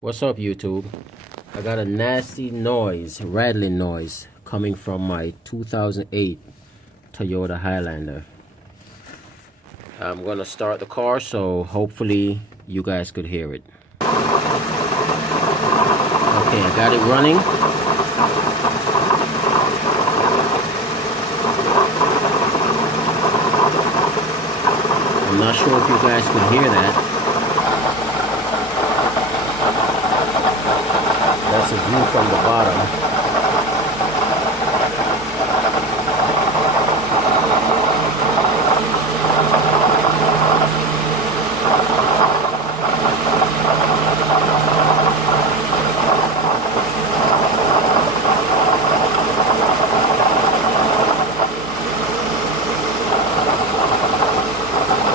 What's up, YouTube? I got a nasty noise, rattling noise, coming from my 2008 Toyota Highlander. I'm gonna start the car, so hopefully you guys could hear it. Okay, I got it running. I'm not sure if you guys could hear that. That's a view from the bottom.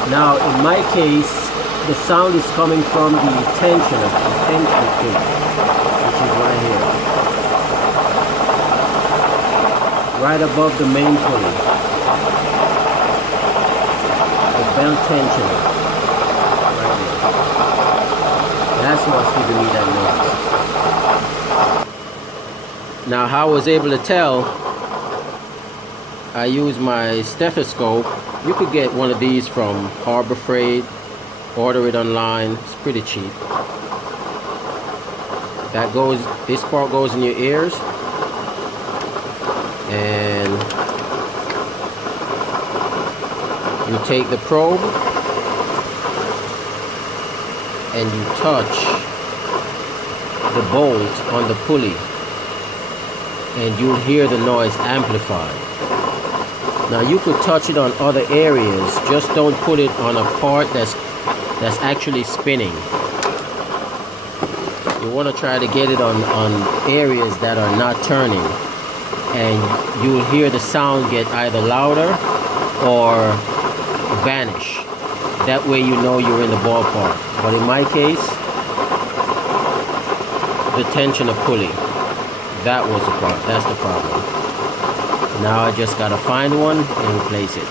Now, in my case, the sound is coming from the tensioner pin, which is right here, right above the main pulley, the belt tensioner, right there. That's what's giving me that noise. Now, how I was able to tell, I use my stethoscope. You could get one of these from Harbor Freight, order it online, it's pretty cheap. This part goes in your ears, and you take the probe and you touch the bolt on the pulley, and you'll hear the noise amplified. Now, you could touch it on other areas, just don't put it on a part that's actually spinning. You want to try to get it on areas that are not turning, and you'll hear the sound get either louder or vanish. That way you know you're in the ballpark. But in my case, the tensioner pulley, that's the problem. Now I just gotta find one and replace it.